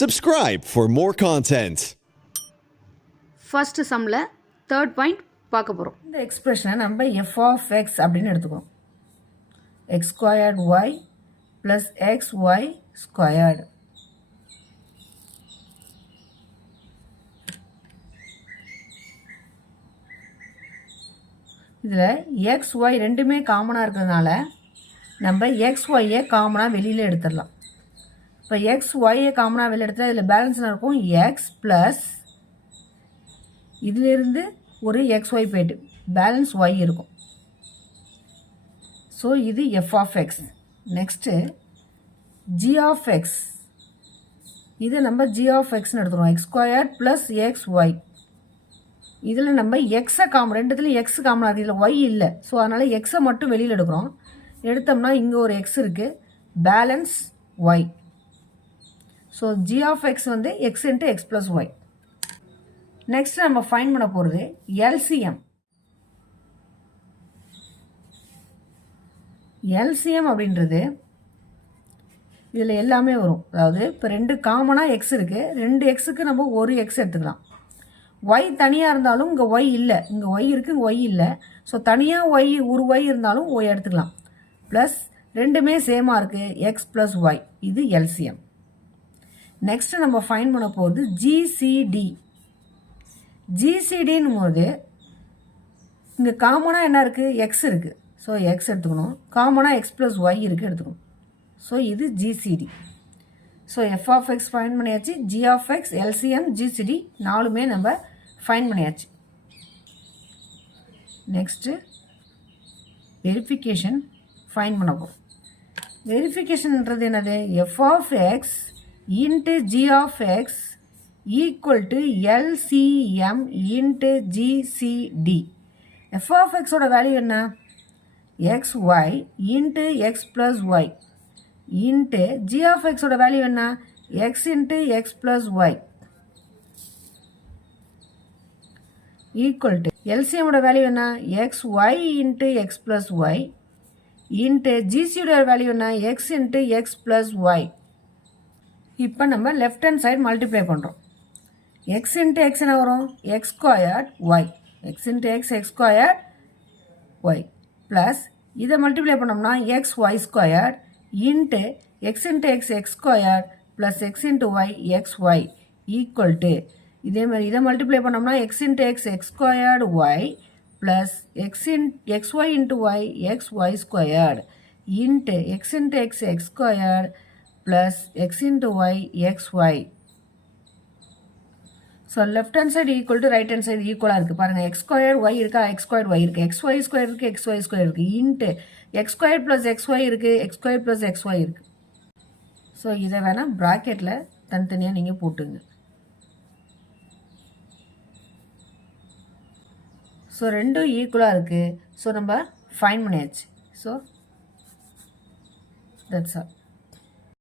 Subscribe for more content. First sumல third point பார்க்க போறோம். இந்த எக்ஸ்பிரஷனை நம்ம f of x அப்படின்னு எடுத்துக்கிறோம். x squared y plus xy squared. இதில் x y ரெண்டுமே காமனாக இருக்கிறதுனால நம்ம x y காமனாக வெளியில் எடுத்துடலாம். இப்போ x y காமனாக வெளியில் எடுத்தால் இதில் பேலன்ஸ் இருக்கும் x ப்ளஸ் இதிலிருந்து ஒரு xy போய்ட்டு பேலன்ஸ் y இருக்கும். ஸோ இது f of x. Next g of x, இது நம்ம g of xன்னு எடுத்துக்கிறோம். x squared plus xy. இதில் நம்ம எக்ஸை ரெண்டுத்துலையும் எக்ஸ் காமனாக இருக்குது, இதில் ஒய் இல்லை. ஸோ அதனால் எக்ஸை மட்டும் வெளியில் எடுக்கிறோம். எடுத்தோம்னா இங்கே ஒரு எக்ஸ் இருக்குது, balance Y. So G of X வந்து X into X plus Y. Next நம்ம ஃபைண்ட் பண்ண போகிறது எல்சிஎம். எல்சிஎம் அப்படின்றது இதில் எல்லாமே வரும். அதாவது இப்போ ரெண்டு காமனாக எக்ஸ் இருக்குது, ரெண்டு எக்ஸுக்கு நம்ம ஒரு எக்ஸ் எடுத்துக்கலாம். ஒய் தனியாக இருந்தாலும் இங்கே ஒய் இல்லை, இங்கே ஒய் இருக்குது, இங்கே ஒய் இல்லை. ஸோ தனியாக ஒய் ஒரு ஒய் இருந்தாலும் ஒய் எடுத்துக்கலாம். ப்ளஸ் ரெண்டுமே சேமாக இருக்குது, எக்ஸ் ப்ளஸ் ஒய். இது எல்சிஎம். நெக்ஸ்ட்டு நம்ம ஃபைண்ட் பண்ண போகிறது ஜிசிடி. ஜிசிடின்னும் போது இங்கே காமனாக என்ன இருக்குது, எக்ஸ் இருக்குது. ஸோ எக்ஸ் எடுத்துக்கணும். காமனாக எக்ஸ் ப்ளஸ் ஒய் இருக்குது, எடுத்துக்கணும். ஸோ இது GCD. So F of X find பண்ணியாச்சு, G of X, LCM, GCD நாலுமே நம்ம ஃபைண்ட் பண்ணியாச்சு. நெக்ஸ்ட்டு வெரிஃபிகேஷன் ஃபைண்ட் பண்ண போகிறோம். வெரிஃபிகேஷன்ன்றது என்னது, F of X into G of X equal to LCM into GCD. F of எக்ஸோட வேல்யூ என்ன, X Y into X plus Y into G of எக்ஸோட வேல்யூ என்ன, X into X plus Y equal to எல்சிஎம்மோட value என்ன, X Y into X plus Y into ஜிசியோட value என்ன, X into X plus Y. இப்போ நம்ம left hand side multiply பண்ணுறோம். X into X என்ன வரும், X squared y, x into x, x squared y plus இதை multiply பண்ணோம்னா x y squared into x into x, x squared plus x into y, x y equal to இதே மாதிரி இதை multiply பண்ணோம்னா x into x, x squared y plus X Y into y, x y squared into x into x, x squared plus x into y, x y. So left hand side equal to right hand side ஈக்குவலாக இருக்குது. பாருங்கள், X square Y இருக்கா, X square Y இருக்குது, X Y square இருக்குது, X Y square இருக்குது into X square plus X Y இருக்குது, X square plus X Y இருக்குது. So இதை வேணால் ப்ராக்கெட்டில் தனித்தனியாக நீங்கள் போட்டுங்க. ஸோ ரெண்டும் ஈக்குவலாக இருக்குது. ஸோ நம்ம ஃபைண்ட் பண்ணியாச்சு. So that's all.